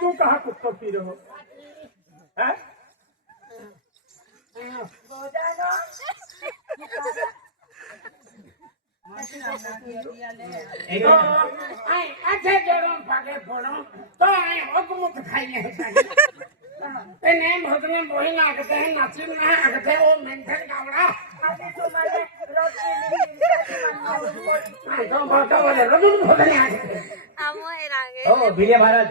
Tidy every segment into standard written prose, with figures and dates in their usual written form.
तू कहा कुत्ता पी रहो है? अच्छे जोड़ों पाके फोड़ों तो आए हुकूमत खाई नहीं चाहिए इन्हें भोजन वही ना आगते हैं नाचिन ना आगते वो मेंटल कावड़ा अभी तुम्हारे रोटी नहीं तो बोलता बोले रोटी भोजन आगते हो भिले महाराज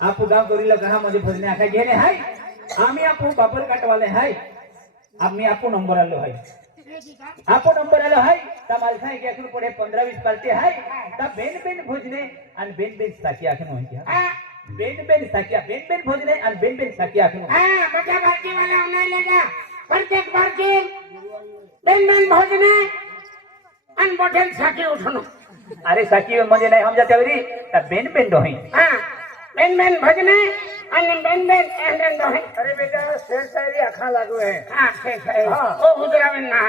आप गाव गोरीला कहा म्हणजे भजने आका गेले हाय आम्ही आपू बापर काटवाले हाय आम्ही आपू नंबर आलो हाय आपू नंबर आलो हाय ता मालसा एक एकूण पुढे 15-20 पार्टी हाय ता बेन बेन भोजने आणि बेन बेन साकी आखन होती बेन बेन भोजने आणि बेन बेन साकी आखन हां बड़ा पार्टी वाला नहीं लेगा प्रत्येक पार्टी बेन बेन भोजने आणि बोटल साकी उठनो अरे साकी म्हणजे नाही हम जात्यावरी ता बेन बेन दोही हां बेन बेन भजने आणि बेन बेन एंडन दोही अरे बेटा शेर शायरी आखा लागू है हां शेर शायरी ओ उधरा में ना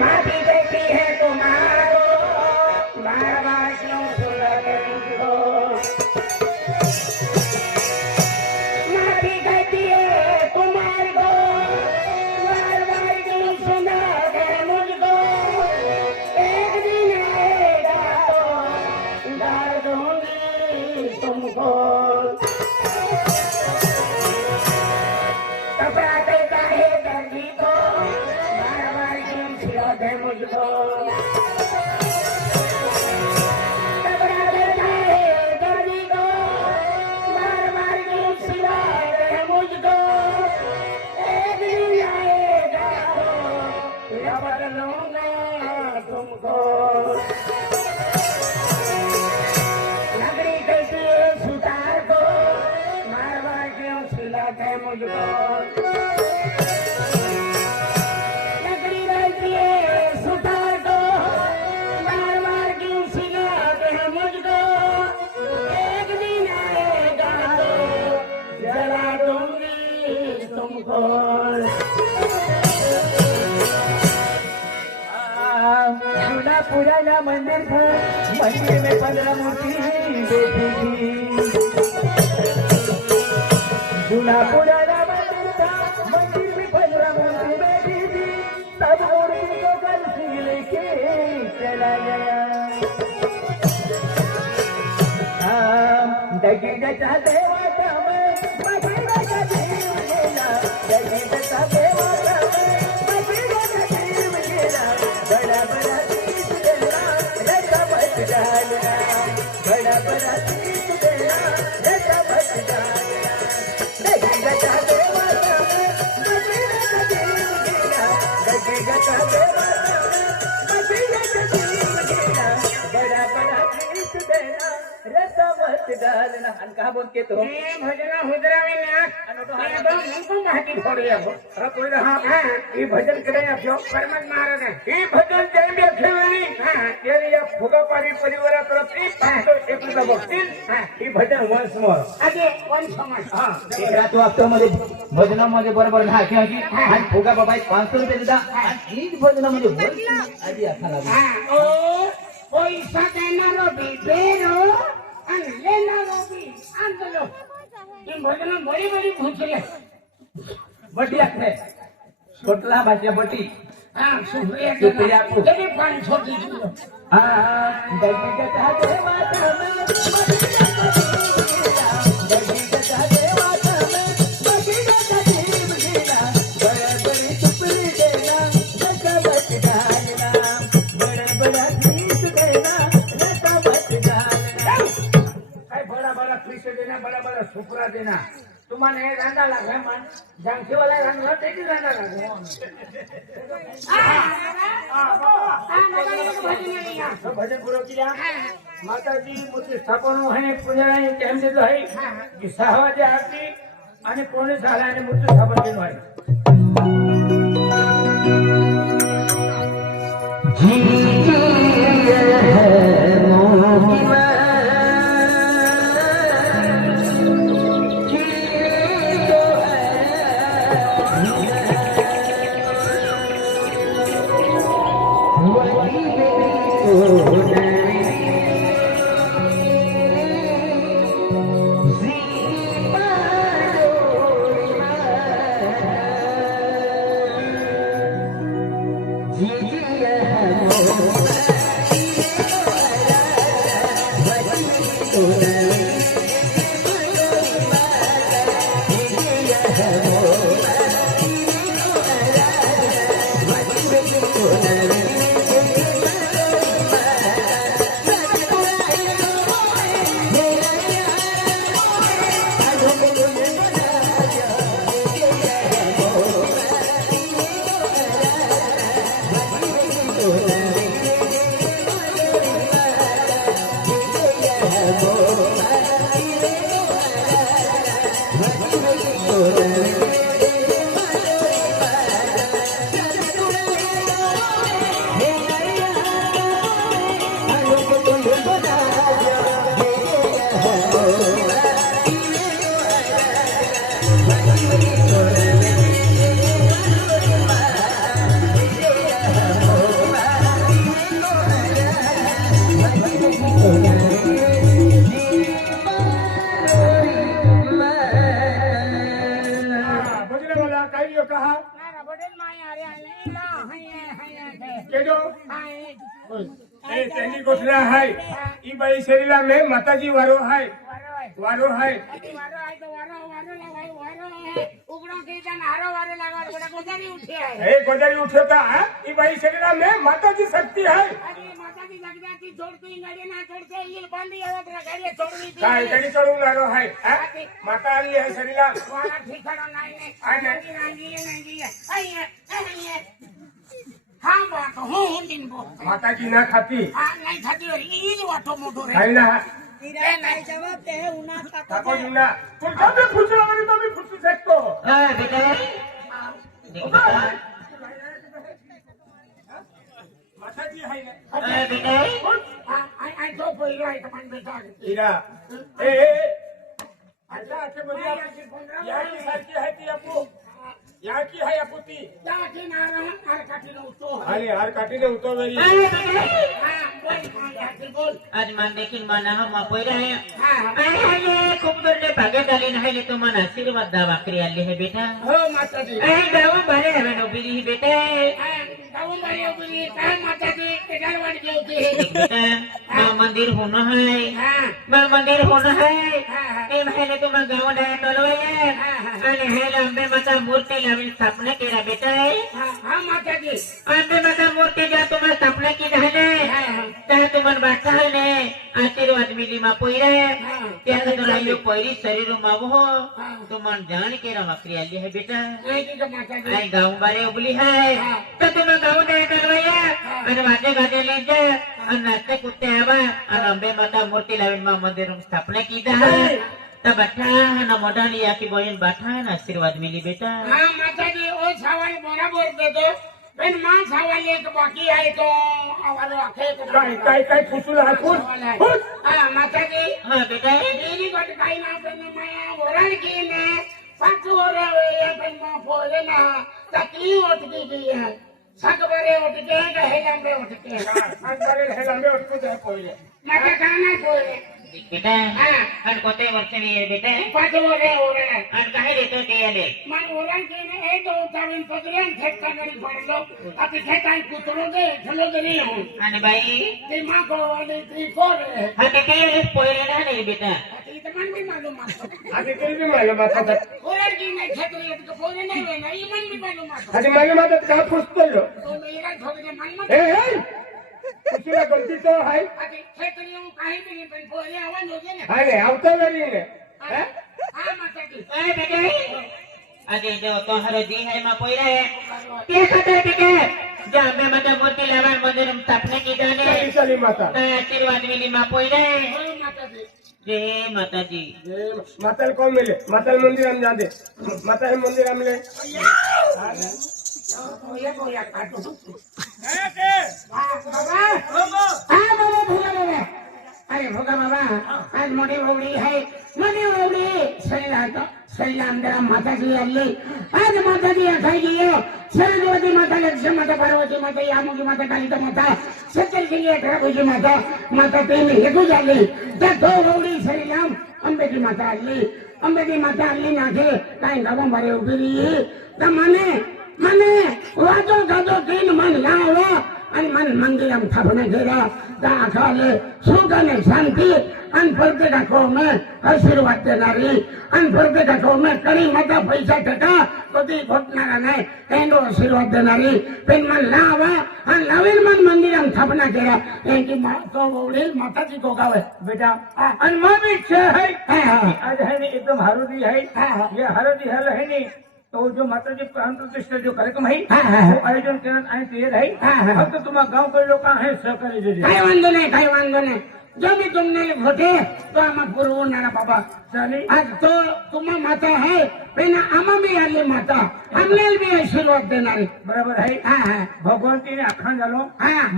माफी देती है तुम्हारो बार बार क्यों सुनते हो माफी देती है तुम्हारो बार बार क्यों सुनते मुझको एक दिन आएगा तो डाल दूंगी तुमको कपड़ा देता है दर्जी को बार बार क्यों खिलाते मुझको कपड़ा देता है दर्जी को बार बार क्यों खिलाते मुझको एक दिन आएगा तो लपट लूंगा तुमको नगरी कैसी है सुतार को बार बार क्यों खिलाते मुझको नगरी रहती है सुतार को बार बार क्यों खिलाते हैं मुझको एक दिन आएगा तो जला दूंगी तुमको जुना पुराना मंदिर था मंदिर में 15 मूर्ति बैठी थी जुना पुराना मंदिर था मंदिर में 15 मूर्ति बैठी थी सब मूर्ति को कलसी लेके चला गया दगी जचा देवाता में बगीरा का जीव गेला दगी जचा देवाता में बगीरा का जीव गेला बड़ा बड़ा चीज देना ऐसा मत डालना बड़ा बड़ा चीज देना ऐसा मत डालना दगी जचा देवाता में बगीरा का जीव गेला दगी जचा देवाता में बगीरा का जीव गेला बड़ा बड़ा चीज देना ऐसा मत डालना आणि कहा बोलते तो भजना हुदरा में ना हमको महती फोड़ी अब कोई रहा ये भजन करें आप जो परमत महाराज है ही भजन जय व्याख्यानी यानी या फुगापारी परिवारा तरफથી 501 बघतील ही भजन वंश मोर आगे वन समाज एक रात वाजता मध्ये भजनामध्ये बरोबर नाकी होती आणि फुगा बाबा 500 रुपये दिला आणि हीच भजनामध्ये वंश आधी असा लागला ओ पैसा देणारो बी बेरो आणि लेणारो बी आंदोलन ये भजन बड़ी बड़ी भूचले बटिया है छोटला भाषा बटी हाँ सुप्रिया सुप्रिया को ये 500 दीजिए हाँ दगी जचा देवाता में दगी जचा देवाता में बगीरा का जीव गेला મને રાંડા લાગે મન જાંખી વાળા રાંડા તેટી રાંડા લાગે भजन पूरा किया माता जी मूर्ति स्थापन है पूजा टाइम दिलो है की 6 वाजे आरती आणि कोणी झाला आणि मूर्ती स्थापन केलं आहे शरीरा में माताजी वारो है वारो है गोजारी उठे था ई बाई शरीरा में माताजी शक्ति है काय गडी चढून आलो है माता आली है शरीरा माताजी ना खाती नाही खाती वाटो मोठो है ना जवाब दे ठाकुर जी ना तुझा भी फुसला वाली तो भी फुसू सकतो माताजी है ना आई तो पहिला आहे पण बेटा इरा ए अच्छा आके बजा यहाँ की सारखी है ती अपू यहाँ की है अपू ती जाती नारायण हर काठी नव्हतो अरे हर काठी ने उतो वेरी बोल आज मान देखील माना हम पहिला आहे खूप दुर्ले भागात आले नाही तो मन आशीर्वाद दा वाकरी आली है बेटा हो माताजी गाव बारे हवे नोबिली ही बेटा गावून बारी उभी काय माताजी केडाल वाट जेवते बेटा मंदिर होणं है मंदिर होणं है ते माहिले तो मग गाव डाय टोलवाय आणि हे लांबे माता मूर्ती लावून स्थापना केला बेटा हा माताजी आंबे माता मूर्ती ज्या तुम्हाला स्थापना की झाले त्या तुम्हाला बाठाने आशीर्वाद मिली मा पोईरे त्या तुला यो पहिली शरीर मावो हो तुम्हाला जान के वाकरी आली है बेटा माताजी आई गाँव बारे उबली है तो तुम गाँव डाय टोलवाया आणि वाजे गाजे ले जा आणि नाचते कुत्ते आवा आणि अंबे माता मूर्ती लावून मा मंदिर स्थापना की है तब बैठा ना मोटा लिया की बहन बैठा ना आशीर्वाद मिली बेटा हाँ माताजी वो सवाल बराबर दे दो पण मां सवाल एक बाकी है तो आवारो आखे काय फुसूला हाकून हाँ माताजी हाँ बेटा मेरी गोट काही ना पण मैं ओरल की ने 5 ओरे हुए पण मां पोले ना तकली उठ गई है सकबरे उठ के हेलंबे उठ के सांगताले हेलंबे उठको जाय पहिले माता काना पोले बेटा आणि कोणते वर्षाने आहे बेटा 5 ओरे आणि काय देतो ते आले मन ओरल की ने ए तो उठावीन पगरेन खेता गरी पडलो आता खेताई कुतरो दे चलो दरी हूं आणि बाई ते मां को वाली ती कोर है हा ते काय पोयले ना नाही बेटा ये तो मन भी मालूम है आधी तरी बी मालूम आता ओरल की ने खेतरी तो पोरे नहीं है ना ये मन भी मालूम है आधी मालूम आता का फुसतो तो मेरा ठोक दे मन मत ए फुसूला गलती तो है आधी खेतरी हूं काही भी नहीं पण पोरे आवाज हो गया ना हाले आवता वेरी ने હા માતાજી अरे बेटे अरे जो तोहरो दी है मां पोई रहे के कहते बेटे जो हमें माता मूर्ति लावा मंदिर में स्थापना की जाने चली माता आशीर्वाद मिली मां पोई रहे ઓ માતાજી जय माता जी माता को मिले माता मंदिर हम जाते माता है मंदिर हम ले બોયા કાઢો હા બાબા ભોગા બાબા અરે ભોગા બાબા આજ મોટી વહુડી હૈ મોટી વહુડી શ્રીરામ માતાજી અલ્લી આજ માતાજી અખાઈ ગયો સરસ્વતી માતા લક્ષ્મી માતા પાર્વતી માતા યામુકી માતા કાલિકા માતા સત્યશીલી અઠરાભુજી માતા માતા તેની હેતુ ચાલી તો વહુડી શ્રીરામ અંબેજી માતા અલ્લી નાખે કાંઈ ગાવા મારે ઉભી રહી તો મને વાતો ગાતો કહીને મન લાવો અને મન મંદિરમ સ્થાપના કર્યા તો આખાલે સુખ અને શાંતિ અને ફરતે રાખો મેં આશીર્વાદ દેનારી અને ફરતે રાખો મેં કણી માતા પૈસા ટકા બધી ઘટનારા નહીં એનો આશીર્વાદ દેનારી પેન મન લાવો અને નવીન મન મંદિરમ સ્થાપના કર્યા એની તો વહુડી માતાજી को गावे बेटा અને માં भी છે है आज है नहीं एकदम हारोदी है ये हारोदी हल है नहीं तो जो माता जी प्राण प्रतिष्ठा जो कार्यक्रम है वो आयोजन करना आए तैयार है अब तो तुम्हारा गांव के लोग हैं सहकारी दे कई वांधो नहीं जो भी तुमने घोटे तो आमा पूर्व नाना बाबा चाली आज तो तुम्हारा माता है पेना आमा भी आली माता हमने भी आशीर्वाद देनारी बराबर है भगवान जी ने अखांड डालो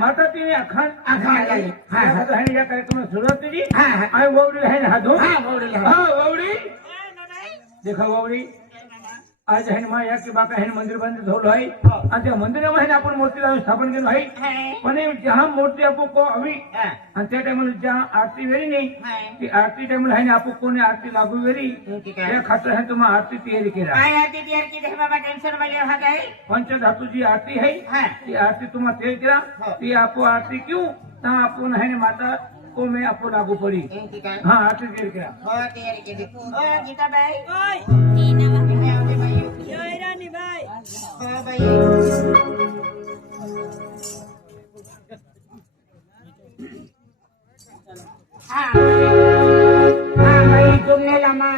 माता जी ने अखांड डाली तो है या कार्यक्रम में शुरुआत की आए वोड़ी है हाथों वोड़ी देखो वोड़ी आज है मां या की बाका है मंदिर बंद थोड़ो है आणि मंदिर में है आपण मूर्ति लावून स्थापन केलं आहे पण जहां मूर्ति आपको को अभी आणि त्या टाइम जहां आरती वेरी नहीं ती आरती टाइम है आपको कोने आरती लागू वेरी या खातर है तुम आरती तैयारी केला काय आरती तैयार की है बाबा टेंशन वाले हा काय पंचधातु जी आरती है ती आरती तुम तैयार केला ती आपको आरती क्यों ता आपण है माता को मैं आपको लागू पड़ी हाँ आरती तैयार केला हो तैयारी की ओ गीता भाई ओय रानी भाई हो भाई हाँ भाई तुमने लामा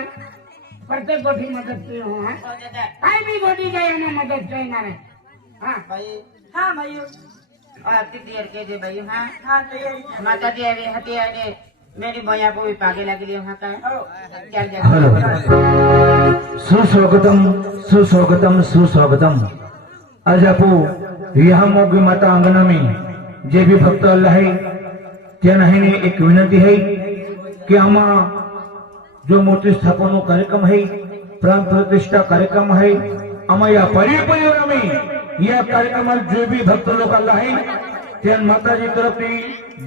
प्रत्येक गोठी मदद की हूँ कहीं भी गोठी जाए हमें मदद चाहिए रे हाँ हाँ भाई आरती तैयार के दे भाई हाँ तैयार माता जी आवे हते आने मेरी भैया को भी पागे लगली वहां का चल जा सुस्वागतम सुस्वागतम आज आपू यहाँ मोगी माता अंगना में जे भी भक्त अल्लाह है ત્યાં નહીને એક વિનંતી है कि आमा जो मूर्ति स्थापन कार्यक्रम है प्राण प्रतिष्ठा कार्यक्रम है आमा या परिवार में या कार्यक्रम जो भी भक्त लोग अल्लाह है त्या माताजी तरफ